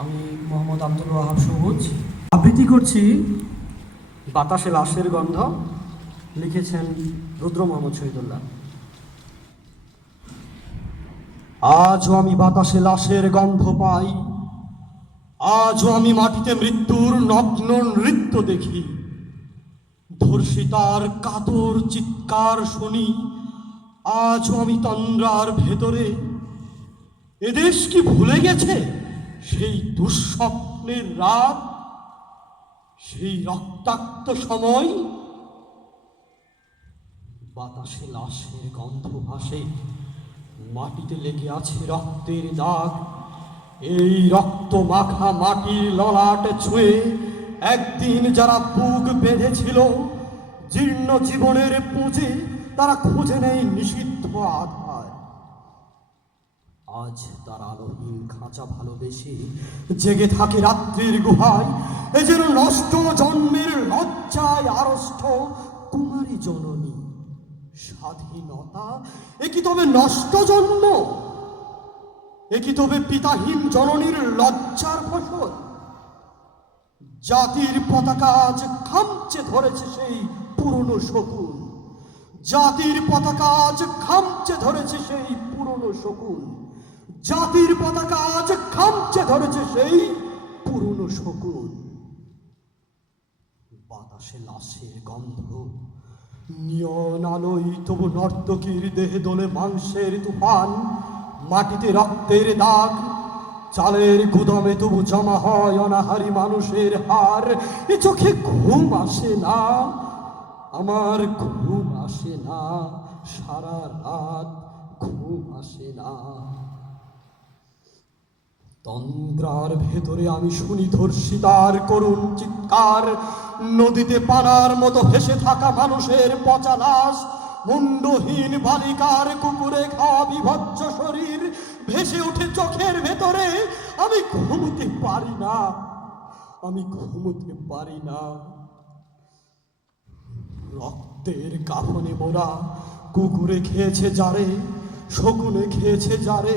আমি মোহাম্মদ আব্দুল ওয়াহাব সবুজ। আবৃত্তি করছি বাতাসে লাশের গন্ধ, লিখেছেন রুদ্র মোহাম্মদ শহীদুল্লাহ। আজও আমি বাতাসে লাশের গন্ধ পাই, আজও আমি মাটিতে মৃত্যুর নগ্ন নৃত্য দেখি। ধর্ষিতার কাতর চিৎকার শুনি, আজও আমি তন্দ্রার ভেতরে। এদেশ কি ভুলে গেছে? সেই দুঃস্বপ্নের রাত, সেই রক্তাক্ত সময়, বাতাসে লাশের গন্ধ ভাসে, মাটিতে লেগে আছে রক্তের দাগ। এই রক্ত মাখা মাটির ললাট ছুঁয়ে একদিন যারা বুক বেঁধেছিল, জীর্ণ জীবনের পুঁজে তারা খুঁজে নেই নিষিদ্ধ আধার আজ তার আলোহীন খাঁচা ভালোবেসে জেগে থাকে রাত্রির গুহায়। এ যেন নষ্ট জন্মের লজ্জায় আড়ষ্ট কুমারী জননী। স্বাধীনতা, এ কি তবে নষ্ট জন্ম? এ কি তবে পিতাহীন জননীর লজ্জার ফসল? জাতির পতাকা আজ খামচে ধরেছে সেই পুরনো শকুন। জাতির পতাকা আজ খামচে ধরেছে সেই পুরনো শকুন। জাতির পতাকা আজ খামচে ধরেছে সেই পুরনো শকুন। বাতাসে লাশের গন্ধ, নিয়ন আলোই তবু নর্তকীর দেহে দোলে মাংসের তুফান, মাটিতে রক্তের দাগ, চালের গুদামে তবু জমা হয় অনাহারি মানুষের হার। এ চোখে ঘুম আসে না, আমার ঘুম আসে না, সারা রাত ঘুম আসে না। তন্দ্রার ভেতরে আমি শুনি ধর্ষিতার করুণ চিৎকার। নদীতে পানার মতো ভেসে থাকা মানুষের পচা লাশ, মুন্ডহীন বালিকার কুকুরে খাওয়া বিভৎস শরীর ভেসে ওঠে চোখের ভেতরে। আমি ঘুমোতে পারি না, আমি ঘুমোতে পারি না। রক্তের কাফনে মোরা কুকুরে খেয়েছে যারে, শকুনে খেয়েছে যারে